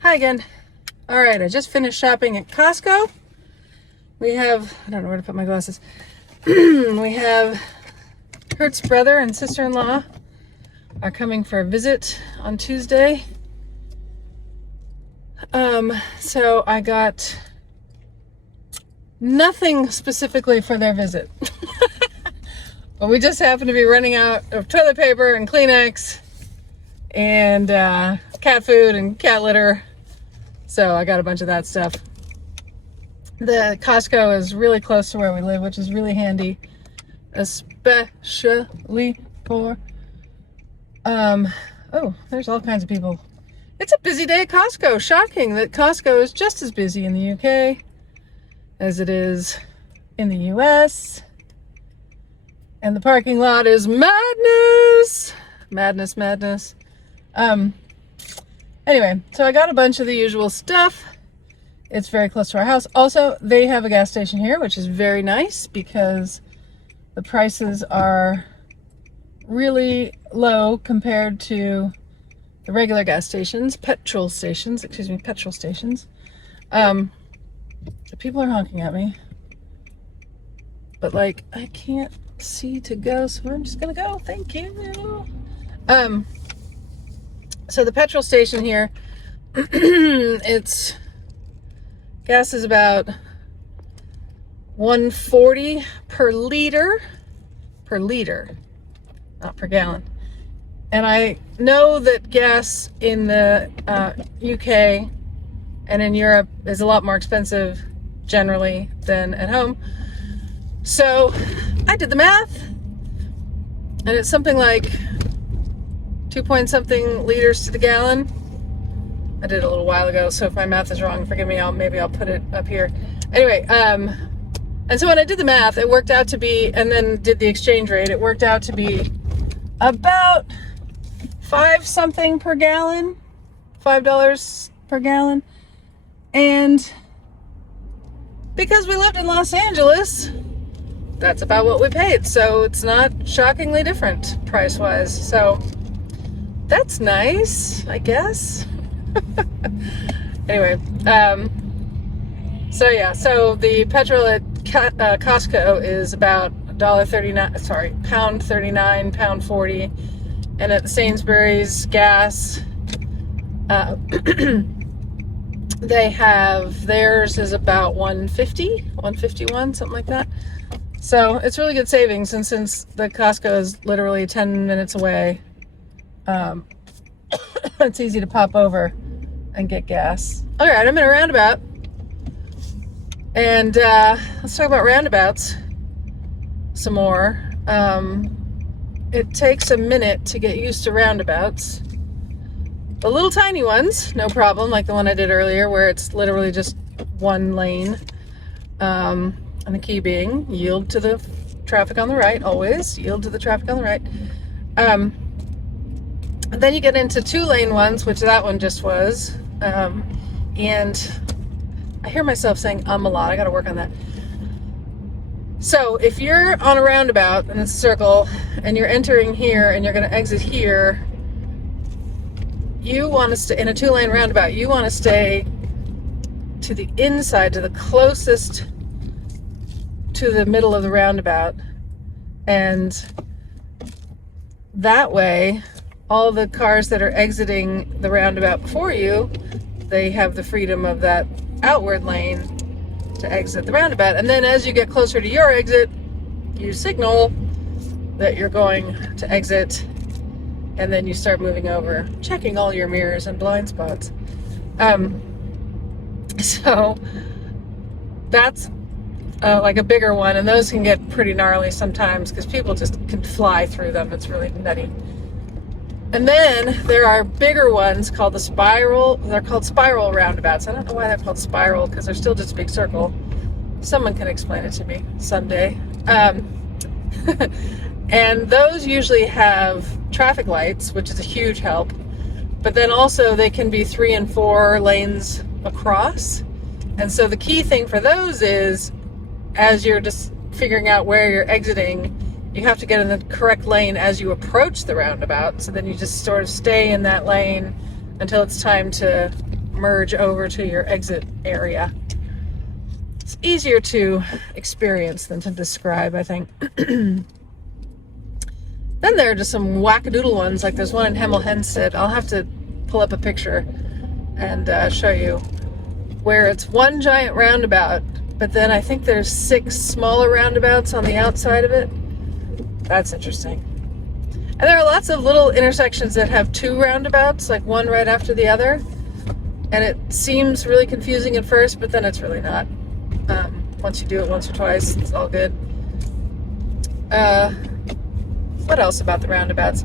Hi again. All right, I just finished shopping at Costco. We have, I don't know where to put my glasses. We have Kurt's brother and sister-in-law are coming for a visit on Tuesday. So I got nothing specifically for their visit. But we just happen to be running out of toilet paper and Kleenex and cat food and cat litter. So I got a bunch of that stuff. The Costco is really close to where we live, which is really handy, especially for, oh, there's all kinds of people. It's a busy day at Costco. Shocking that Costco is just as busy in the UK as it is in the US. And the parking lot is madness. Madness. Anyway, so I got a bunch of the usual stuff. It's very close to our house. Also, they have a gas station here, which is very nice because the prices are really low compared to the regular gas stations, petrol stations. People are honking at me. But like, I can't see to go, so I'm just gonna go. Thank you. So the petrol station here, gas is about $1.40 per liter, not per gallon. And I know that gas in the UK and in Europe is a lot more expensive generally than at home. So I did the math, and it's something like 2-point-something liters to the gallon. I did it a little while ago, so if my math is wrong, forgive me. Maybe I'll put it up here. Anyway, and so when I did the math, it worked out to be, and then did the exchange rate, it worked out to be about $5 per gallon, $5 per gallon. And because we lived in Los Angeles, that's about what we paid. So it's not shockingly different price-wise. So that's nice, I guess. Anyway, so the petrol at Costco is about £1.39, £1.40, and at the Sainsbury's gas, they have, theirs is about $1.50, $1.51, something like that. So it's really good savings, and since the Costco is literally 10 minutes away, it's easy to pop over and get gas. All right, I'm in a roundabout, and let's talk about roundabouts some more. It takes a minute to get used to roundabouts. The little tiny ones, no problem, like the one I did earlier, where it's literally just one lane, and the key being yield to the traffic on the right, always yield to the traffic on the right. Then you get into 2-lane ones, which that one just was, and I hear myself saying a lot. I gotta work on that. So if you're on a roundabout and it's a circle and you're entering here and you're gonna exit here, you want to stay in a 2-lane roundabout. You want to stay to the inside, to the closest to the middle of the roundabout, and that way all the cars that are exiting the roundabout before you, they have the freedom of that outward lane to exit the roundabout. And then as you get closer to your exit, you signal that you're going to exit, and then you start moving over, checking all your mirrors and blind spots. So that's like a bigger one, and those can get pretty gnarly sometimes because people just can fly through them. It's really nutty. And then there are bigger ones called the spiral. They're called spiral roundabouts. I don't know why they're called spiral, because they're still just a big circle. Someone can explain it to me someday. And those usually have traffic lights, which is a huge help. But then also they can be 3 and 4 lanes across. And so the key thing for those is, as you're just figuring out where you're exiting, you have to get in the correct lane as you approach the roundabout. So then you just sort of stay in that lane until it's time to merge over to your exit area. It's easier to experience than to describe, I think. Then there are just some wackadoodle ones, like there's one in Hemel Hempstead. I'll have to pull up a picture and show you, where it's one giant roundabout, but then I think there's 6 smaller roundabouts on the outside of it. That's interesting. And there are lots of little intersections that have 2 roundabouts, like one right after the other. And it seems really confusing at first, but then it's really not. Once you do it once or twice, it's all good. What else about the roundabouts?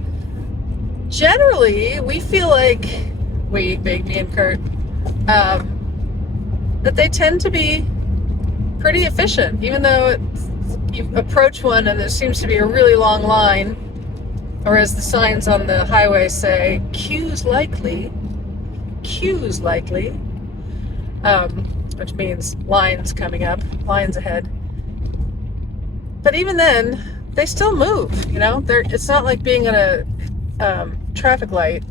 Generally, we feel like, me and Kurt, that they tend to be pretty efficient, even though you approach one and there seems to be a really long line, or as the signs on the highway say, queues likely, which means lines coming up, lines ahead. But even then, they still move, it's not like being at a traffic light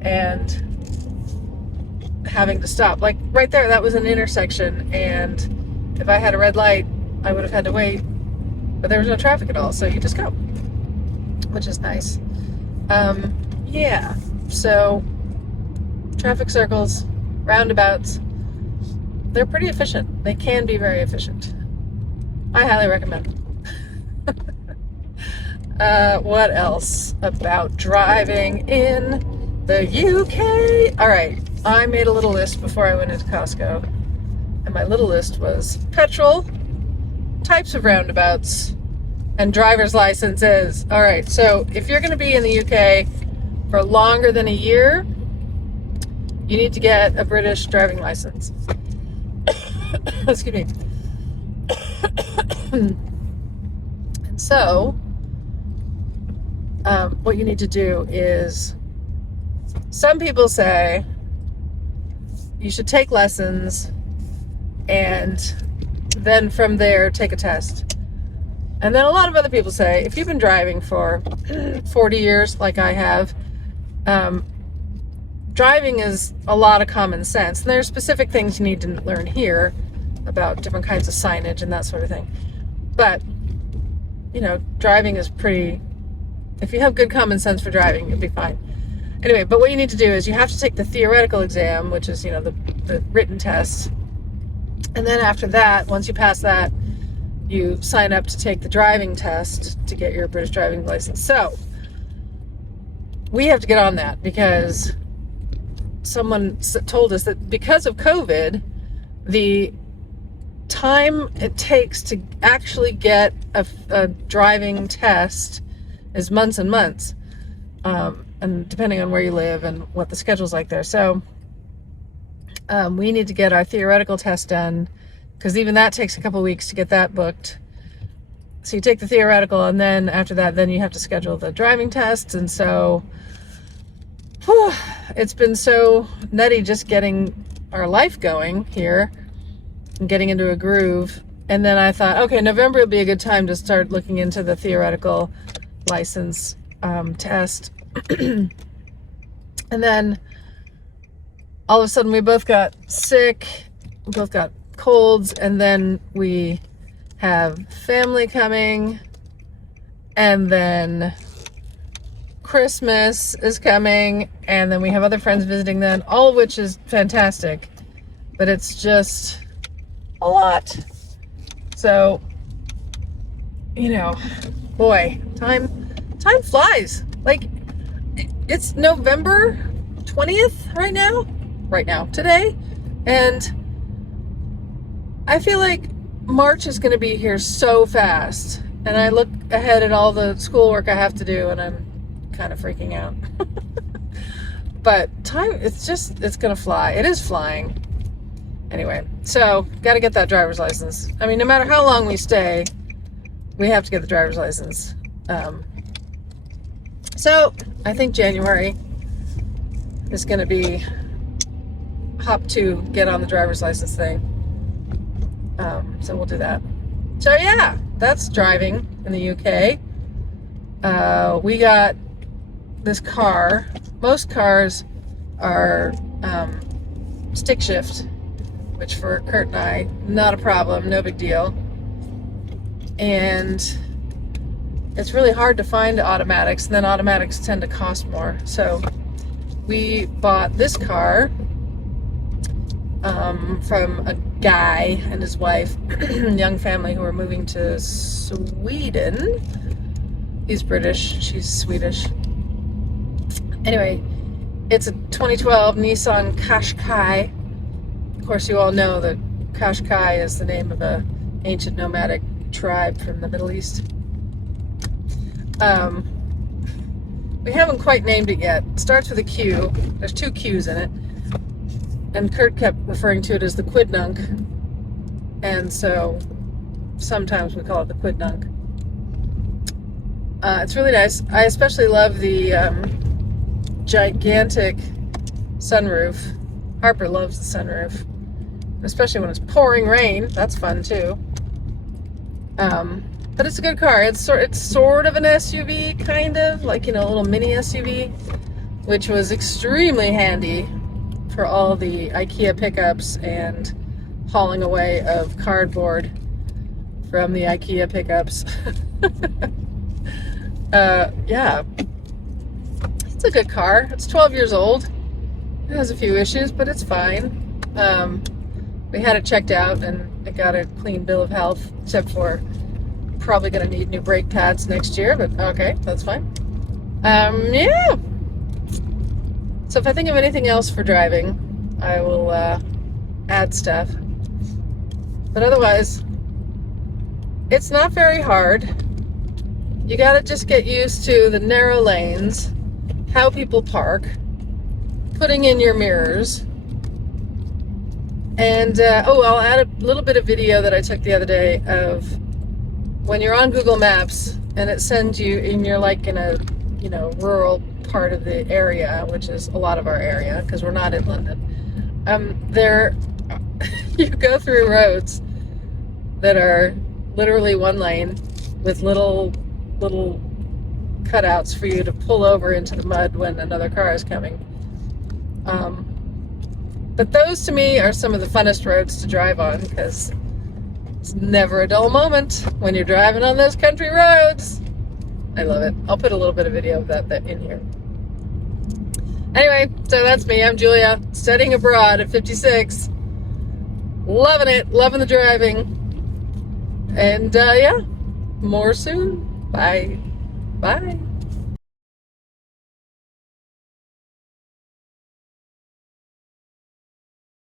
and having to stop. Like right there, that was an intersection, and if I had a red light, I would have had to wait, but there was no traffic at all, so you just go, which is nice. Yeah, so traffic circles, roundabouts, they're pretty efficient. They can be very efficient. I highly recommend them. What else about driving in the UK? All right, I made a little list before I went into Costco, and my little list was petrol, types of roundabouts, and driver's licenses. All right, so if you're going to be in the UK for longer than a year, you need to get a British driving license. Excuse me. And so, what you need to do is, some people say you should take lessons and then from there take a test. And then a lot of other people say, if you've been driving for 40 years like I have, driving is a lot of common sense. And there are specific things you need to learn here about different kinds of signage and that sort of thing. But, driving is pretty, if you have good common sense for driving, you'll be fine. Anyway, but what you need to do is you have to take the theoretical exam, which is, the written test. And then after that, once you pass that, you sign up to take the driving test to get your British driving license. So, we have to get on that because someone told us that because of COVID, the time it takes to actually get a driving test is months and months, and depending on where you live and what the schedule's like there. So we need to get our theoretical test done, because even that takes a couple weeks to get that booked. So you take the theoretical, and then after that, then you have to schedule the driving tests. And so it's been so nutty just getting our life going here and getting into a groove. And then I thought, okay, November will be a good time to start looking into the theoretical license test. And then all of a sudden we both got sick, we both got colds, and then we have family coming, and then Christmas is coming, and then we have other friends visiting then, all of which is fantastic, but it's just a lot. So, boy, time flies. Like, it's November 20th right now, today, and I feel like March is going to be here so fast, and I look ahead at all the schoolwork I have to do, and I'm kind of freaking out. But time, it's going to fly. It is flying. Anyway, so got to get that driver's license. I mean, no matter how long we stay, we have to get the driver's license. So I think January is going to be hop to get on the driver's license thing. So we'll do that. So yeah, that's driving in the UK. We got this car. Most cars are stick shift, which for Kurt and I, not a problem, no big deal. And it's really hard to find automatics, and then automatics tend to cost more. So we bought this car from a guy and his wife, young family who are moving to Sweden. He's British, she's Swedish. Anyway, it's a 2012 Nissan Qashqai. Of course, you all know that Qashqai is the name of a ancient nomadic tribe from the Middle East. We haven't quite named it yet. It starts with a Q. There's 2 Q's in it. And Kurt kept referring to it as the Quidnunc. And so sometimes we call it the Quidnunc. It's really nice. I especially love the gigantic sunroof. Harper loves the sunroof, especially when it's pouring rain. That's fun too. But it's a good car. It's sort of an SUV, kind of like, a little mini SUV, which was extremely handy for all the IKEA pickups and hauling away of cardboard from the IKEA pickups. Yeah, it's a good car. It's 12 years old. It has a few issues, but it's fine. We had it checked out and it got a clean bill of health, except for probably going to need new brake pads next year, but okay, that's fine. Yeah. So if I think of anything else for driving, I will add stuff. But otherwise, it's not very hard. You gotta just get used to the narrow lanes, how people park, putting in your mirrors, and I'll add a little bit of video that I took the other day of when you're on Google Maps and it sends you and you're like in a rural part of the area, which is a lot of our area because we're not in London. You go through roads that are literally one lane with little cutouts for you to pull over into the mud when another car is coming. But those to me are some of the funnest roads to drive on because it's never a dull moment when you're driving on those country roads. I love it. I'll put a little bit of video of that in here. Anyway, so that's me. I'm Julia, studying abroad at 56. Loving it. Loving the driving. And yeah, more soon. Bye. Bye.